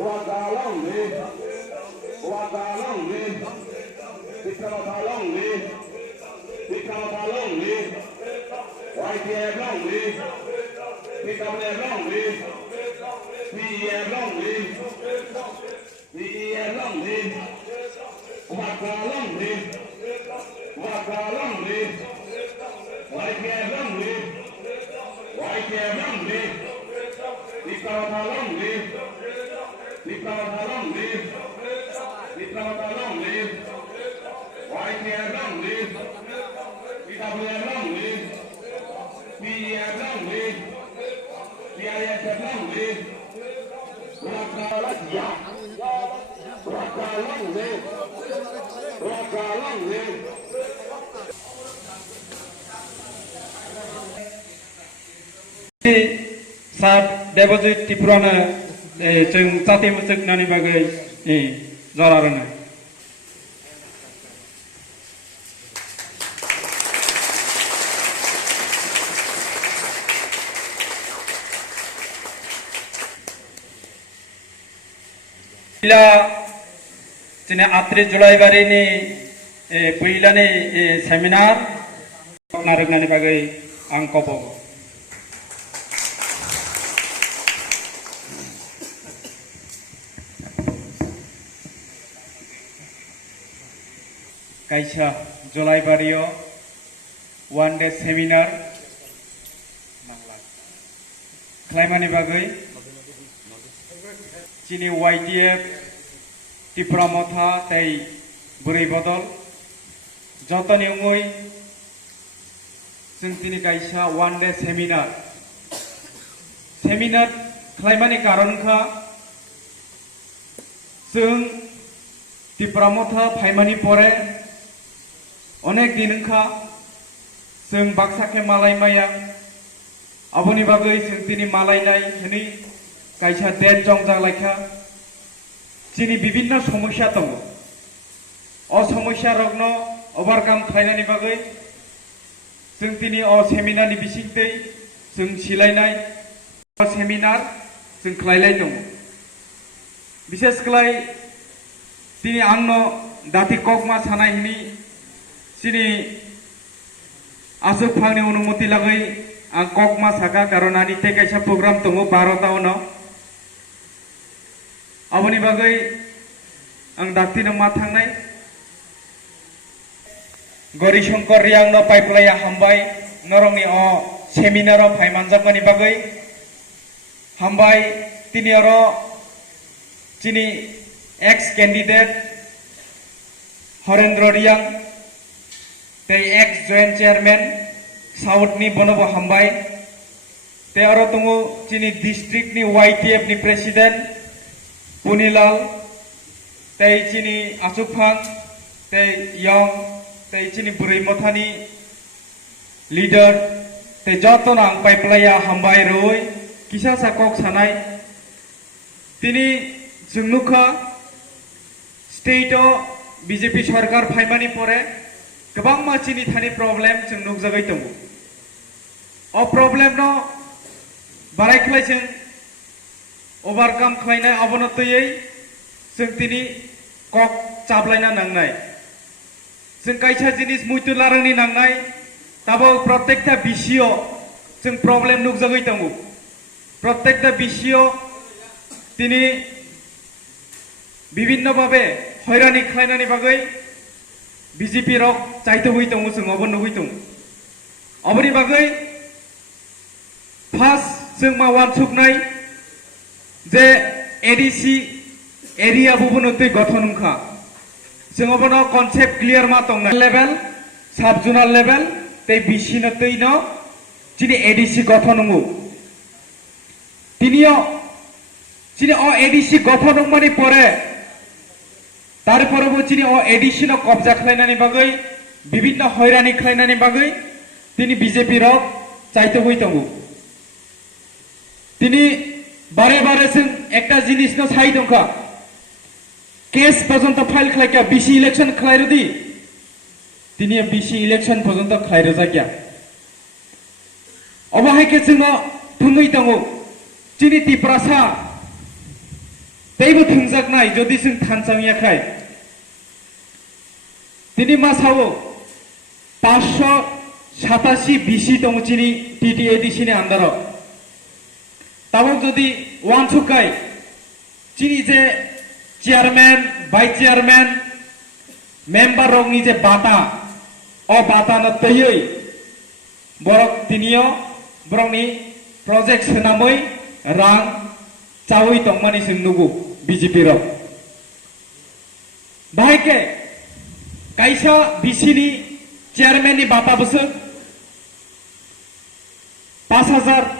Wagalongli, Wagalongli, Vikramathalongli, Vikramathalongli, YTF-longli, PWF-longli, PEF-longli, PEF-longli, Wagalongli, Wagalongli, YTF-longli, YTF-longli, Vikramathalongli, Vikramathalongli, Vikramathalongli, YTF-longli, PWF-longli, PEF-longli, PISF-longli, Wagalongli, Wagalongli, Wagalongli. Saat Devojit Tipurana Jeng Cati Musik Nani Bagai Zararana Bila Sini Atri Julai Bari ni Pila ni seminar Narik Nani Bagai Angkopo Kaisa Julai Bario one day seminar Klaimani Bagai Chini YTF Tipramotha Tei Buri Bodol Jotani Ungui Sintini Kaisa one day seminar Klaimani Karonka Sung Tipramotha Paimani Pore Onek dinengka Seng baksake malai maya Aboni bagai seng tini malai nai Hini kaisa dead jong jang laika Chini bibinna somosya tongo O somosya rogno overcome khainani bagai Seng tini o seminar ni bisingtei Seng silai nai O seminar Seng khlailai tongo Bises kelai Tini angno dati kokma sanai hini Sini asuk phangni অনুমতি lagai ang kokma saka karona ni te kaisa program tongo 12 ta ono aboni bagai ang dakti na mathangnai Gori Shankar riang no paiplaya hambai norongni o seminar o phaimanjakmani bagai hambai tini oro chini ex candidate Harendra riang Tei ex joint chairman South ni bonobo hambai Tei aro tungu chini district ni YTF ni president Punilal Tei chini Asupang Tei Yong Tei chini Burai Mothani leader Tei joto nang paiplaya hambai roi Kisa sakok sanai Tini jungnuka state o BJP sarkar phaimani pore Kebang macini thani problem jeng nukjagai tongo. O problem no barai khlai jeng overcome khlainai abonotoi jeng tini kok chaplaina nangnai. Jeng kaisa jinis muitu larangni nangnai tabo protekta bisio jeng problem nukjagai tongo. Protekta bisio tini bibinno babe hoirani khlainani bagai BJP rok chaito hui tongo sung obon hui tong oboni bagai first sung ma wan suknai je ADC area bubun tei gothon ungkha sung obono concept clear ma tong level sub zonal level tei BC no tei no chini ADC gothon ungu tinio chini o ADC gothon ungmani pore তারপরে চিনি ও addition কবজা খাইনানি বাগৈ বিভিন্ন হয়রানি খাইনানি বাগৈ তিনি BJP rock চাইতে হইতঙ্গু তিনি বারে বারে जों একটা জিনিস ন চাই দংখা কেস পর্যন্ত ফাইল খাইকা বিসি ইলেকশন খাইরদি তিনি বিসি ইলেকশন পর্যন্ত খাইরে জাগিয়া অবহাইকে जों थुंगै दङ चिनि तिप्रासा teibo thungjaknai jodi जों थानसांयाखै তিনি মাসাও 587 বিসি দङ চিনি টিটিএডিসি नि आन्दार তাবক যদি ওয়ানসুকাই চিনি যে চেয়ারম্যান ভাইস চেয়ারম্যান মেম্বার রংনি যে বাতা ও বাতা না তৈই বরক তিনিও বরংনি প্রজেক্ট সোনাमै রাং চাওই তংমানি जों नुगु বিজেপি रक बाहायके कायसा बिसि नि चेयारमैन नि बाता बसो 5000